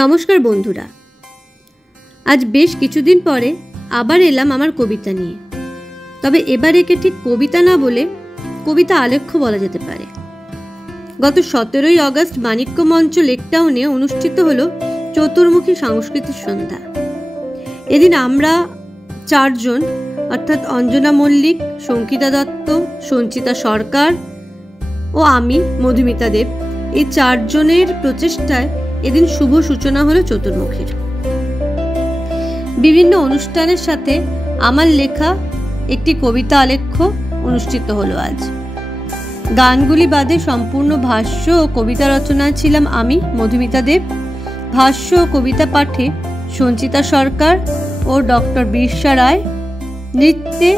নমস্কার বন্ধুরা, আজ বেশ কিছুদিন পরে আবার এলাম আমার কবিতা নিয়ে। তবে এবার একে ঠিক কবিতা না বলে কবিতা আলেখ্য বলা যেতে পারে। গত 17ই আগস্ট মানিক্য মঞ্চ লেকটাউনে অনুষ্ঠিত হলো চতুর্মুখী সাংস্কৃতিক সন্ধ্যা। এদিন আমরা 4 জন অর্থাৎ অঞ্জনা মল্লিক, সঙ্কিতা দত্ত, সঞ্চিতা সরকার ও আমি মধুমিতা দেব, এই 4 জনের প্রচেষ্টায় এদিন শুভ সূচনা হলো চতুর্মুখীর। বিভিন্ন অনুষ্ঠানের সাথে আমার লেখা একটি কবিতা আলেখ্য অনুষ্ঠিত হলো আজ। গানগুলি বাদে সম্পূর্ণ ভাষ্য ও কবিতা রচনায় ছিলাম আমি মধুমিতা দেব। ভাষ্য ও কবিতা পাঠে সঞ্চিতা সরকার ও ডক্টর বিরসা রায়, নৃত্যে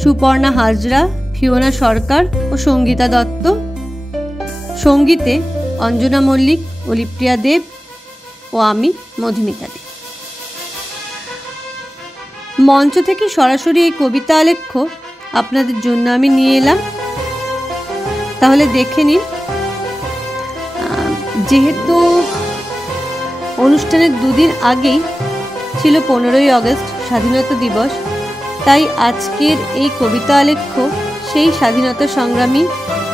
সুপর্ণা হাজরা, ফিওনা সরকার ও সঙ্গীতা দত্ত, সঙ্গীতে অঞ্জনা মল্লিক, অলিপ্রিয়া দেব ও আমি মধুমিতা দেব। মঞ্চ থেকে সরাসরি এই কবিতা আলেখ্য আপনাদের জন্য আমি নিয়ে এলাম, তাহলে দেখে নিন। যেহেতু অনুষ্ঠানের 2 দিন আগেই ছিল 15ই আগস্ট স্বাধীনতা দিবস, তাই আজকের এই কবিতা আলেখ্য সেই স্বাধীনতা সংগ্রামী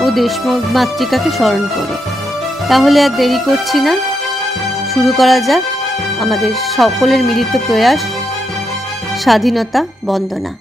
ও দেশমাতৃকাকে স্মরণ করে। তাহলে আর দেরি করছি না, শুরু করা যাক আমাদের সকলের মিলিত প্রয়াস স্বাধীনতা বন্দনা।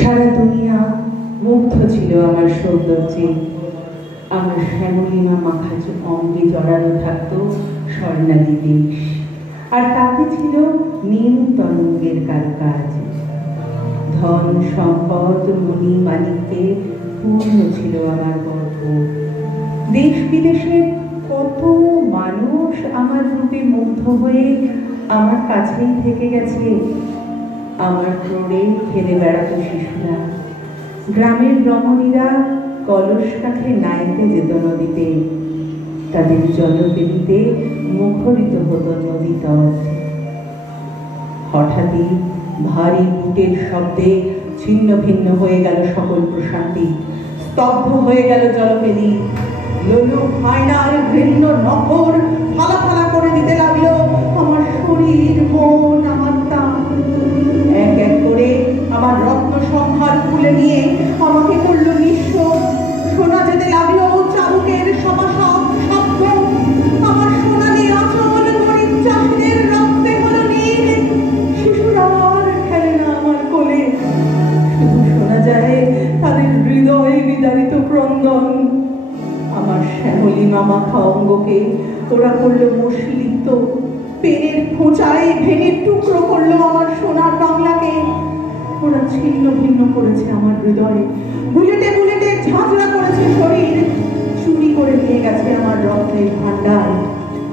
সারা দুনিয়া মুগ্ধ ছিল আমার সৌন্দর্যে। আমার শ্যামলিমা মাখা অঙ্গে জড়ানো থাকতো স্বর্ণালী দেশ, আর তাতে ছিল নীল তরঙ্গের কারুকাজ। ধন সম্পদ মণি মানিক্যে পূর্ণ ছিল আমার গর্ব। দেশ বিদেশের কত মানুষ আমার রূপে মুগ্ধ হয়ে আমার কাছেই থেকে গেছে। আমার ক্রোড়ে খেলে বেড়াতো শিশুরা, গ্রামের রমণীরা কলস কাঠে নাইতে যেত নদীতে, তাদের জলবেদীতে মুখরিত হতো নদী তট। হঠাৎই ভারী বুটের শব্দে ছিন্ন ভিন্ন হয়ে গেল সকল প্রশান্তি, স্তব্ধ হয়ে গেল জলবেদী। লোলুপ হায়নার ঘৃণ্য নখর ফালা ফালা করে দিতে লাগলো আমার শরীর, মন, আমার তান। এক এক করে আমার রত্ন সম্ভার খুলে নিয়ে আমাকে করলো নিঃস্ব। শোনা যেতে লাগলো চাবুকের সমাসব শব্দ। আমার সোনালি আঁচল গরিব চাষিদের রক্তে হলো নীল। শিশুরা আর খেলে না আমার কোলে, শুধু শোনা যায় তাদের হৃদয় বিদারিত ক্রন্দন। আমার শ্যামলিমা মাখা অঙ্গকে ওরা করলো মশিলিপ্ত, পেনের খোঁচায় ভেঙে টুকরো করলো আমার সোনার বাংলাকে। ওরা ছিন্ন ভিন্ন করেছে আমার হৃদয়ে, বুলেটে বুলেটে ঝাঁঝরা করেছে শরীর, চুরি করে নিয়ে গেছে আমার রত্নের ভান্ডার।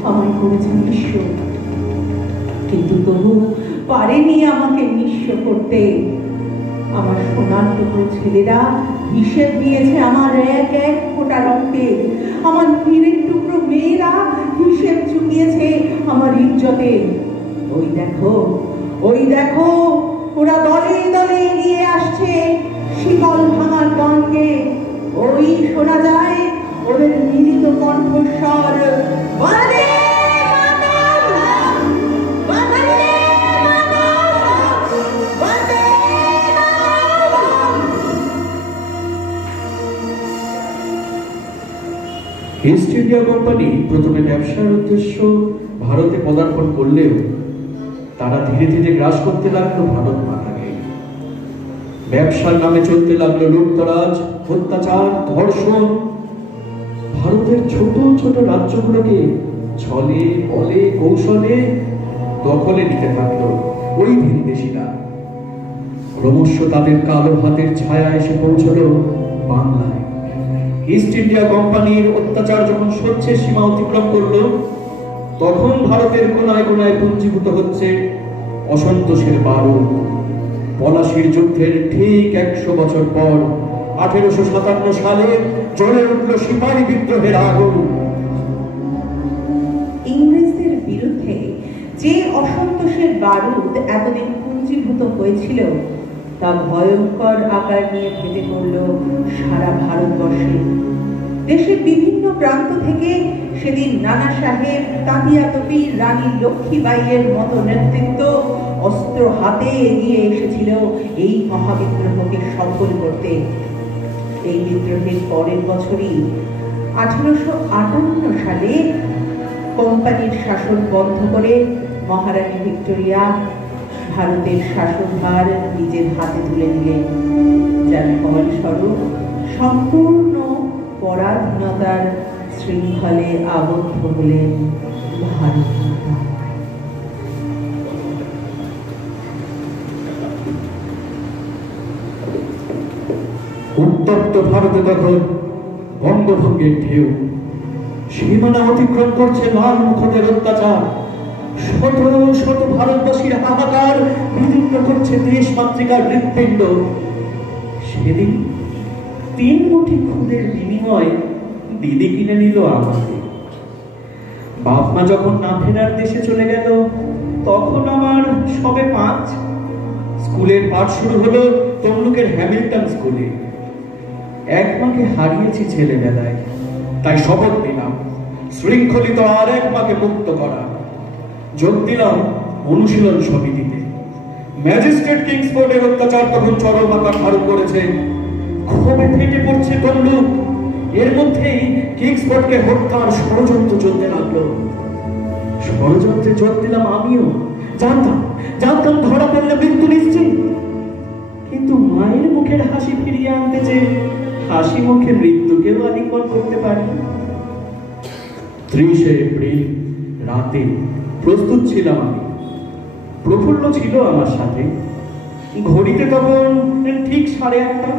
আমায় করেছে নিঃস্ব, কিন্তু তবু পারেনি আমাকে নিঃস্ব করতে। আমার সোনার টুকরো ছেলেরা হিসেব নিয়েছে আমার এক এক ফোঁটা রক্তে, আমার হীরের টুকরো মেয়েরা হিসেব চুকিয়েছে আমার ইজ্জতে। ওই দেখো ওরা দলে দলে নিয়ে আসছে শিকল ভাঙার গানকে। ওই শোনা যায় ওদের মিলিত কণ্ঠস্বর, বন্দে মাতরম, বন্দে মাতরম, বন্দে মাতরম। ইস্ট ইন্ডিয়া কোম্পানি প্রথমে ব্যবসার উদ্দেশ্য ভারতে পদার্পণ করলেও তারা ধীরে ধীরে গ্রাস করতে লাগলো ভারত মাতাকে। ব্যবসার নামে চলতে লাগলো লুটতরাজ, অত্যাচার, ধর্ষণ। ভারতের ছোট ছোট রাজ্যগুলোকে ছলে বলে কৌশলে দখলে নিতে থাকলো ওই ভিনদেশীরা। ক্রমশ তাদের কালো হাতের ছায়া এসে পৌঁছলো বাংলায়। ইস্ট ইন্ডিয়া কোম্পানির অত্যাচার যখন সহ্যের সীমা অতিক্রম করলো, তখন ভারতের কোনায় কোনায় পুঞ্জীভূত হচ্ছে অসন্তোষের বারুদ। পলাশির যুদ্ধের ঠিক 100 বছর পর 1857 সালে জ্বলে উঠল সিপাহী বিদ্রোহের আগুন। ইংরেজদের বিরুদ্ধে যে অসন্তোষের বারুদ এতদিন পুঞ্জীভূত হয়েছিল, তা ভয়ঙ্কর আকার নিয়ে ফেটে পড়ল সারা ভারতবর্ষে। দেশের বিভিন্ন প্রান্ত থেকে সেদিন নানা সাহেব, তাঁতিয়া তোপি, রানী লক্ষ্মীবাইয়ের মতো নেতৃত্ব অস্ত্র হাতে এগিয়ে এসেছিল এই মহাবিদ্রোহকে সফল করতে। এই বিদ্রোহের পরের বছরই 1858 সালে কোম্পানির শাসন বন্ধ করে মহারানী ভিক্টোরিয়া ভারতের শাসনভার নিজের হাতে তুলে নিলেন, যার ফলস্বরূপ সম্পূর্ণ পরাধীনতার শৃঙ্খলে আবদ্ধ হলেন ভারত মাতা। উত্তপ্ত ভারতে তখন বঙ্গভঙ্গের ঢেউ। সীমানা অতিক্রম করছে লাল মুখদের অত্যাচার। শত শত ভারতবাসীর হাহাকার বিদীর্ণ করছে দেশ মাতৃকার হৃৎপিণ্ড। সেদিন 3 মুঠি খুদের বিনিময়ে দিদি কিনে নিল আমাকে। বাপ মা যখন না ফেরার দেশে চলে গেল, তখন আমার সবে 5। স্কুলের পাঠ শুরু হলো তমলুকের হ্যামিল্টন স্কুলে। এক মাকে হারিয়েছি ছেলেবেলায়, তাই শপথ দিলাম শৃঙ্খলিত আর এক মাকে মুক্ত করা। যোগ দিলাম অনুশীলন সমিতিতে। ম্যাজিস্ট্রেট কিংসফোর্ডের অত্যাচার তখন চরম আকার ধারণ করেছে। ক্ষোভে ফেটে পড়ছে তমলুক। এর মধ্যেই কিংসফোর্ডকে হত্যার ষড়যন্ত্র চলতে লাগলো। ষড়যন্ত্রে যোগ দিলাম আমিও। জানতাম ধরা পড়লে মৃত্যু নিশ্চিত, কিন্তু মায়ের মুখের হাসি ফিরিয়ে আনতে যে হাসি মুখে মৃত্যুকেও আলিঙ্গন করতে পারি। 30 এপ্রিল রাতে প্রস্তুত ছিলাম আমি। প্রফুল্ল ছিল আমার সাথে। ঘড়িতে তখন ঠিক 1:30।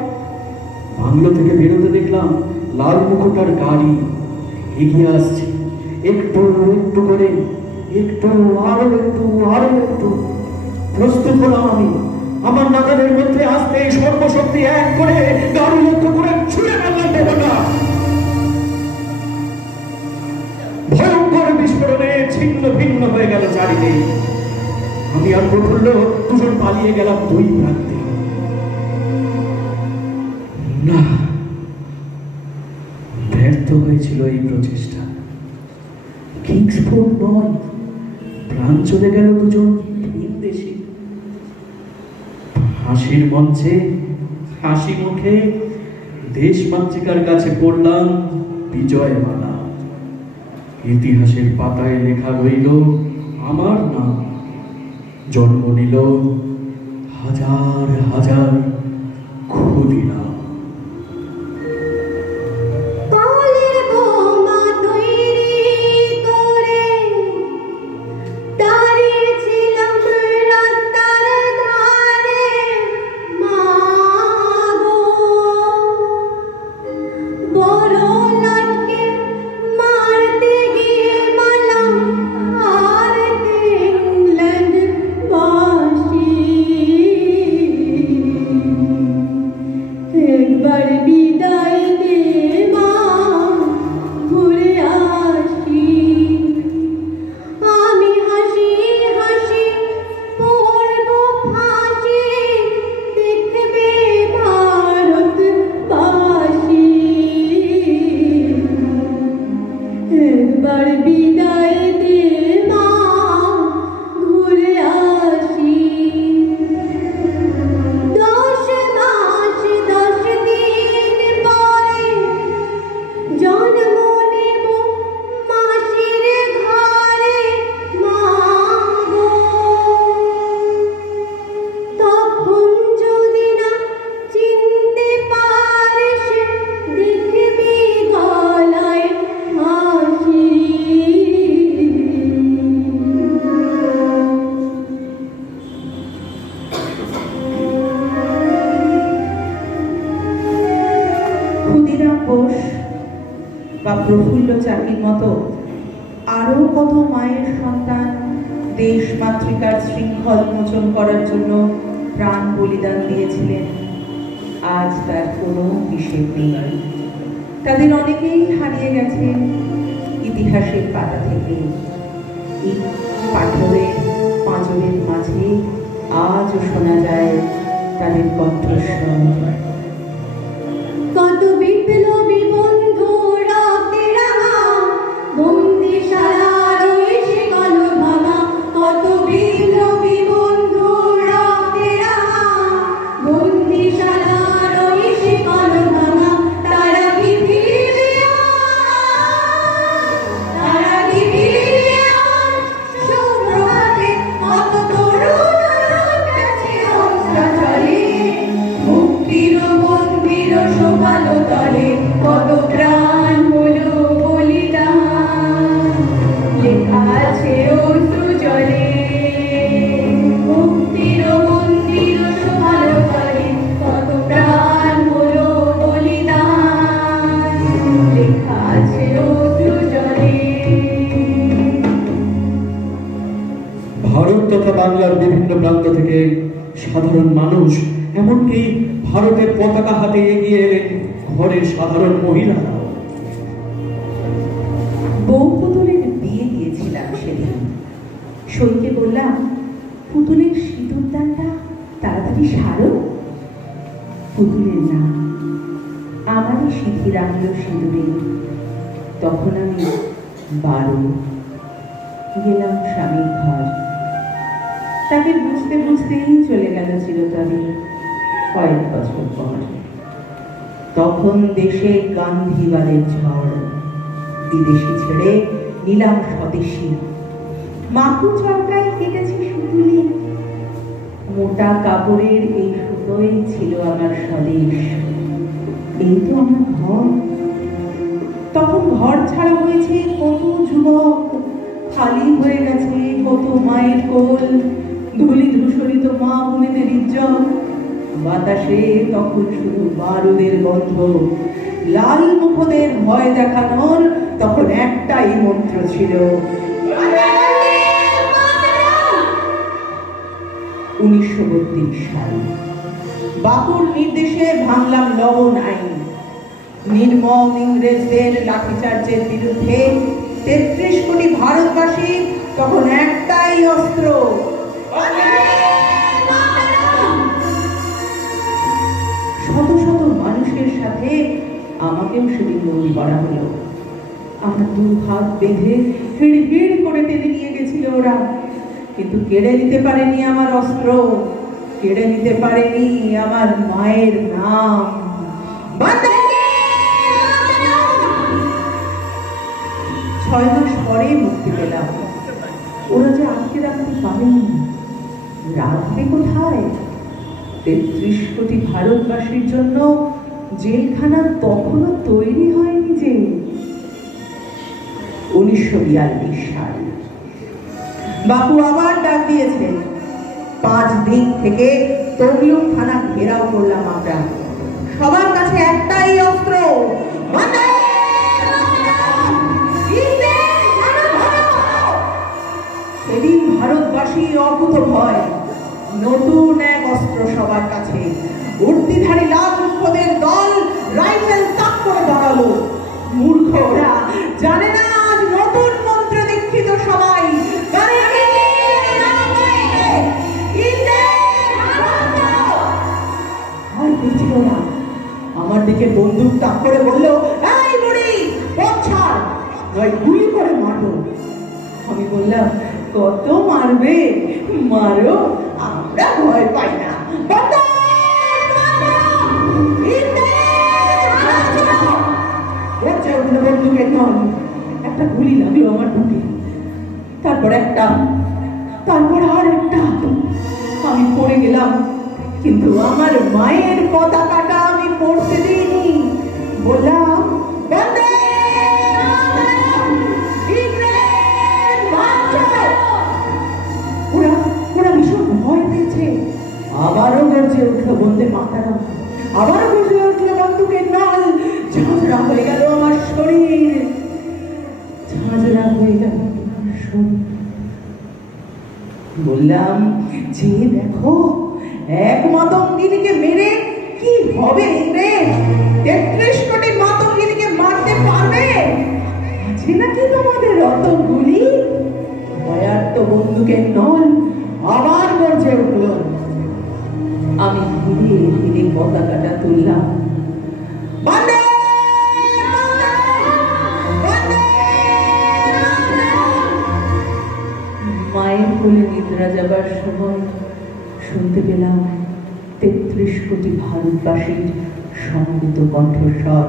বাংলো থেকে বেরোতে দেখলাম লাল মুখোটার গাড়ি এগিয়ে আসছে, একটু একটু করে, আরো একটু। প্রস্তুত হলাম আমি। আমার নাগালের মধ্যে আসতে সর্বশক্তি এক করে গাড়ি লক্ষ্য করে ছুঁড়ে মারলাম বোমাটা। ভয়ঙ্কর বিস্ফোরণে ছিন্ন ভিন্ন হয়ে গেল চারিদিক। আমি আর প্রফুল্ল দুজন পালিয়ে গেলাম 2 প্রান্তে। না, ব্যর্থ হয়েছিল এই প্রচেষ্টা। কিংসফোর্ড নয়, প্রাণ চলে গেল দুজন ভিনদেশী। হাসির মঞ্চে, হাসি মুখে দেশ মাতৃকার কাছে পড়লাম বিজয় মালা। ইতিহাসের পাতায় লেখা রইল আমার নাম। জন্ম নিল হাজার হাজার ক্ষুদিরাম। একবার বিদায় দে মা, ঘুরে আসি। 10 মাস 10 দিন পরে জন্ম নেব মাসির ঘরে মা গো। তখন যদি না চিনতে পারিস, দেখবি গলায় ফাঁসি। ক্ষুদিরাম বোস বা প্রফুল্ল চাকির মতো আরো কত মায়ের সন্তান দেশ মাতৃকার শৃঙ্খল মোচন করার জন্য প্রাণ বলিদান দিয়েছিলেন। আজ তার কোনো হিসেব নেই। তাদের অনেকেই হারিয়ে গেছেন ইতিহাসের পাতা থেকে। এই পাথরের পাঁজরের মাঝে আজও শোনা যায় তাদের কণ্ঠস্বর। কত বিপ্লবী বন্ধু রক্তে রাঙা, বন্দিশালার ওই শিকল ভাঙা। কত বিপ্লবী বন্ধু রক্তে রাঙা, বন্দিশালার ওই শিকল ভাঙা। তারা কি ফিরবে তারা কি ফিরবে সুপ্রভাতে? কত তরুণ কাছে অস্ত্র চলে, মুক্তির মন্দির শোভালো তলে। কত প্রাণ হলো বলিদান, লেখা আছে অশ্রু জলে। মুক্তির মন্দির শোভালো তলে, কত প্রাণ হলো বলিদান, লেখা আছে অশ্রু জলে। ভারত তথা বাংলার বিভিন্ন প্রান্ত থেকে সাধারণ মানুষ, এমনকি ভারতের পতাকা হাতে এগিয়ে এলেন ঘরের সাধারণ মহিলারা। বউ পুতুলের বিয়ে দিয়েছিলাম সেদিন। সইকে বললাম, পুতুলের সিঁদুর দানটা তাড়াতাড়ি সারো। পুতুলের না, আমারই সিঁথি রাখল সিঁদুরে। তখন আমি 12। গেলাম স্বামীর ঘর। তাকে বুঝতে বুঝতেই চলে গেল চিরতরে কয়েক বছর পর। তখন দেশে গান্ধীবাদের ঝড়। বিদেশি ছেড়ে নিলাম স্বদেশী। মাকু চরকায় কেটেছে সুতুলি। মোটা কাপড়ের এই সুতোই ছিল আমার স্বদেশ। এই তো আমার ঘর। তখন ঘর ছাড়া হয়েছে কত যুবক, খালি হয়ে গেছে কত মায়ের কোল, ধুলি ধূসরিত মা বোনেদের ইজ্জত। বাতাসে তখন শুধু বারুদের গন্ধ। লাল মুখদের ভয় দেখানোর তখন একটাই মন্ত্র ছিল, 1932 সাল। বাপুর নির্দেশে ভাঙলাম লবণ আইন। নির্মম ইংরেজদের লাঠিচার্জের বিরুদ্ধে 33 কোটি ভারতবাসী তখন একটাই অস্ত্র, শত শত মানুষের সাথে আমাকেও সেদিন বন্দি করা হলো। আমার 2 হাত বেঁধে হিড় হিড় করে টেনে নিয়ে গেছিল ওরা, কিন্তু কেড়ে নিতে পারেনি আমার অস্ত্র, কেড়ে নিতে পারেনি আমার মায়ের নাম। 6 মাস পরে মুক্তি পেলাম। ওরা যে আটকে রাখতে পারেনি, রাখবে কোথায়? 33 কোটি ভারতবাসীর জন্য জেলখানা তখনও তৈরি হয়নি যে। 1942 সাল। বাপু আবার ডাক দিয়েছে। 5 দিন থেকে তমলুক থানা ঘেরাও করলাম আমরা। সবার কাছে একটাই অস্ত্র, সেদিন ভারতবাসী অকুত ভয়। নতুন এক অস্ত্র সবার কাছে। উর্দিধারী লাল মুখদের দল রাইফেল তাক করে দাঁড়ালো। মূর্খ ওরা জানে না আজ নতুন মন্ত্র দীক্ষিত সবাই। আমার দিকে বন্দুক তাক করে বলল, এই বুড়ি পথ ছাড়, হয় গুলি করে মারো। আমি বললাম, কত মারবে, মারো, আমরা ভয় পাই না। বন্দুকের নল, একটা গুলি লাগলো আমার বুকে, তারপর একটা, তারপর আর একটা, আমি পড়ে গেলাম। কিন্তু আমার মায়ের পতাকাটা আমি পড়তে দিইনি। বললাম, বন্দে মাতরম, ইংরেজ বাঁচাও। ওরা ভীষণ ভয় পেয়েছে। আবারও গর্জে উঠলো বন্দে মাতরম, আবার গর্জে উঠলো বন্দুকের নল। ঝাঁঝরা হয়ে গেল আমার শরীর, ঝাঁঝরা হয়ে গেল আমার শরীর। বললাম, যে দেখো, এক মাতঙ্গিনীকে মেরে কি হবে ইংরেজ? 33 কোটি মাতঙ্গিনীকে মারতে পারবে? আছে নাকি তোমাদের অত গুলি? ভয়ার্ত বন্দুকের নল আবার গর্জে উঠল। আমি ধীরে ধীরে পতাকাটা তুললাম। বন্দে মায়ের কোলে নিদ্রা যাবার সময় শুনতে পেলাম 33 কোটি ভারতবাসীর সম্মিলিত কণ্ঠস্বর,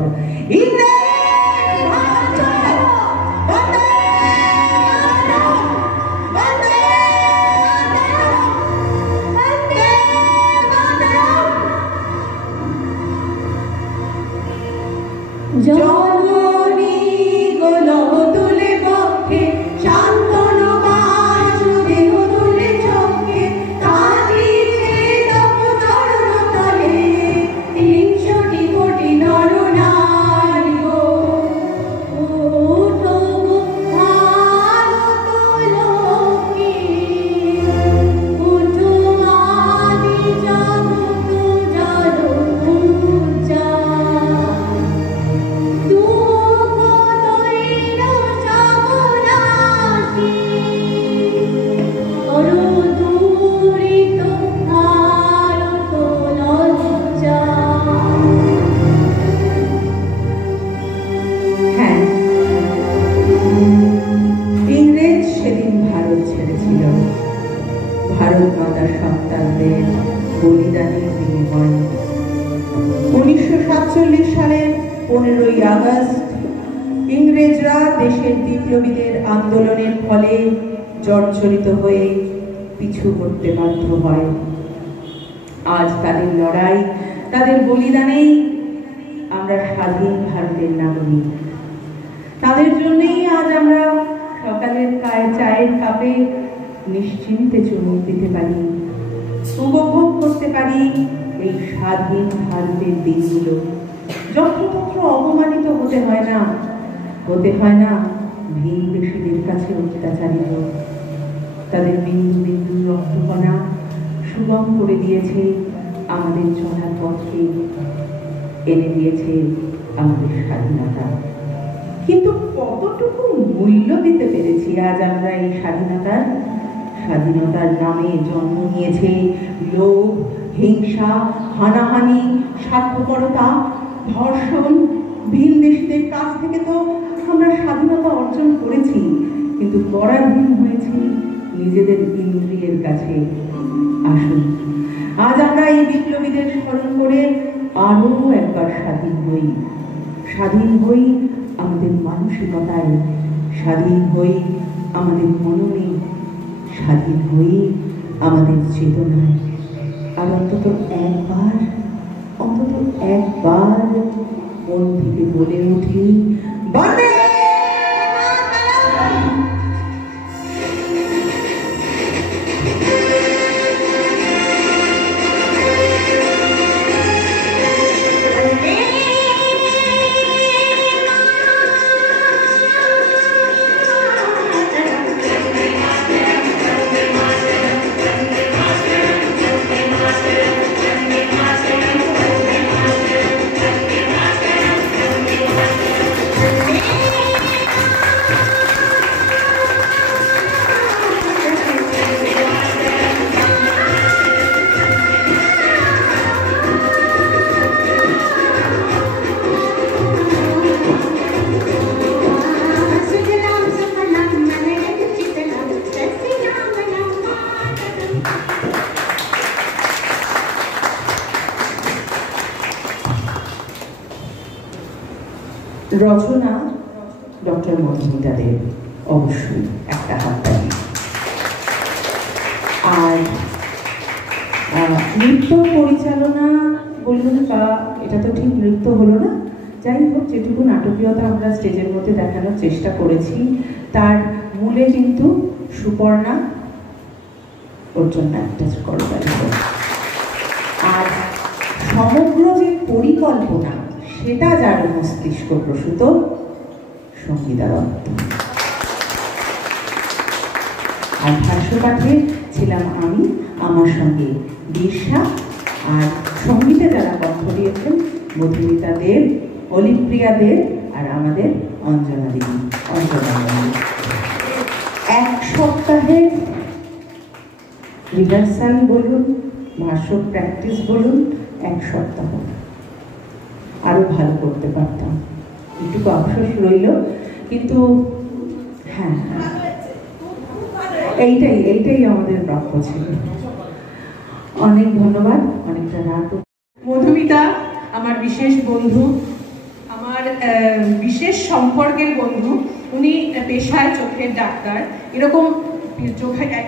জননী গোলক তুলে বক্ষে, শান্তনু বাসু দেহ তুলে চোখে, কাঁদিছে তপু চরণ তলে 300 কোটি নর নারী গো। ওঠো গো ভারত লক্ষ্মী, ওঠো আদি জগৎ জল পূজা। হ্যাঁ, ইংরেজ সেদিন ভারত ছেড়েছিল ভারত মাতার সন্তানদের বলিদানের বিনিময়। 1947 সালের 15ই আগস্ট ইংরেজরা দেশের বিপ্লবীদের আন্দোলনের ফলে জর্জরিত হয়ে পিছু করতে বাধ্য হয়। আজ তাদের লড়াই, তাদের বলিদানেই আমরা স্বাধীন ভারতের নাগরিক। তাদের জন্যই আজ আমরা সকালের চায়ের কাপে নিশ্চিন্তে চুমুক দিতে পারি, উপভোগ করতে পারি এই স্বাধীন ভারতের দিনগুলো। যত্রতত্র অপমানিত হতে হয় না ভিনদেশীদের কাছে অত্যাচারিত। তাদের বিন্দু বিন্দু রক্তকণা সুগম করে দিয়েছে আমাদের চলার পথে, এনে দিয়েছে আমাদের স্বাধীনতা। কিন্তু কতটুকু মূল্য দিতে পেরেছি আজ আমরা এই স্বাধীনতার নামে জন্ম নিয়েছে লোভ, হিংসা, হানাহানি, স্বার্থপরতা, ধর্ষণ। ভিনদেশীদের কাছ থেকে তো আমরা স্বাধীনতা অর্জন করেছি, কিন্তু পরাধীন হয়েছি নিজেদের ইন্দ্রিয়ের কাছে। আসুন আজ আমরা এই বিপ্লবীদের স্মরণ করে আরো একবার স্বাধীন হই আমাদের মানসিকতায়, স্বাধীন হই আমাদের মননে, স্বাধীন হই আমাদের চেতনায়। আর অন্তত একবার মন থেকে বলে উঠি, বন্দে মাতরম। রচনা ডক্টর মধুমিতা দেব, অবশ্যই একটা হাততালি। আর নৃত্য পরিচালনা বলুন বা এটা তো ঠিক নৃত্য হলো না, যাই হোক যেটুকু নাটকীয়তা আমরা স্টেজের মধ্যে দেখানোর চেষ্টা করেছি তার মূলে কিন্তু সুপর্ণা, ওর জন্য একটা করতালি। আর সমগ্র যে পরিকল্পনা সেটা যার মস্তিষ্ক প্রসূত সঙ্গীতা দত্ত। আর ভাষ্যপাঠে ছিলাম আমি, আমার সঙ্গে বিরসা, আর সঙ্গীতে যারা কণ্ঠ দিয়েছেন মধুমিতা দেব, অলিপ্রিয়া দেব আর আমাদের অঞ্জনা দেবী। এক সপ্তাহের রিহার্সাল বলুন, ভাষ্য প্র্যাকটিস বলুন, এক সপ্তাহ আরো ভালো করতে পারতাম, একটু আফসোস রইল, কিন্তু হ্যাঁ এইটাই আমাদের প্রাপ্য ছিল। অনেক ধন্যবাদ। অনেকটা রাত। মধুমিতা আমার বিশেষ বন্ধু, আমার বিশেষ সম্পর্কের বন্ধু। উনি পেশায় চোখের ডাক্তার।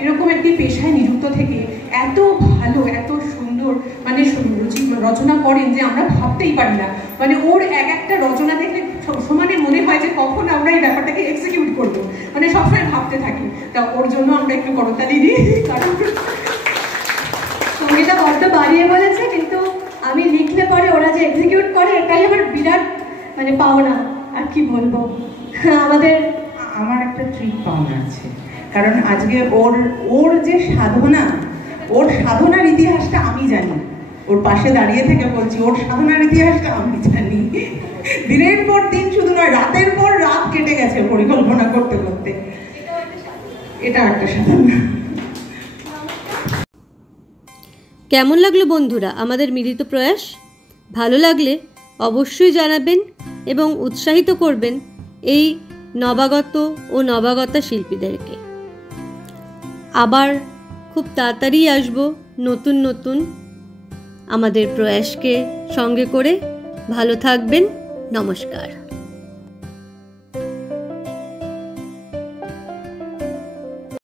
এরকম একটি পেশায় নিযুক্ত থেকে এত ভালো, এত সুন্দর মানে রচনা করেন যে আমরা ভাবতেই পারি না। মানে ওর এক একটা রচনা দেখলে সমানে মনে হয় যে কখন আমরা এই ব্যাপারটাকে এক্সিকিউট করবো, মানে সবসময় ভাবতে থাকি। তা ওর জন্য আমরা একটু করতালি দিই, কারণ সঙ্গীতা বড্ড বাড়িয়ে বলেছে, কিন্তু আমি লিখলে পরে ওরা যে এক্সিকিউট করে এটাই আমার বিরাট মানে পাওনা। আর কি বলবো, আমার একটা ট্রিট পাওনা আছে, কারণ আজকে ওর যে ওর সাধনার ইতিহাসটা আমি জানি। ওর পাশে দাঁড়িয়ে থেকে বলছি, ওর সাধনার ইতিহাসটা আমি জানি। দিনের পর দিন, শুধু নয় রাতের পর রাত কেটে গেছে পরিকল্পনা করতে করতে। এটা একটা সাধনা। কেমন লাগলো বন্ধুরা আমাদের মিলিত প্রয়াস? ভালো লাগলে অবশ্যই জানাবেন এবং উৎসাহিত করবেন এই নবাগত ও নবাগতা শিল্পীদেরকে। আবার খুব তাড়াতাড়ি আসবো নতুন আমাদের প্রয়াসকে সঙ্গে করে। ভালো থাকবেন। নমস্কার।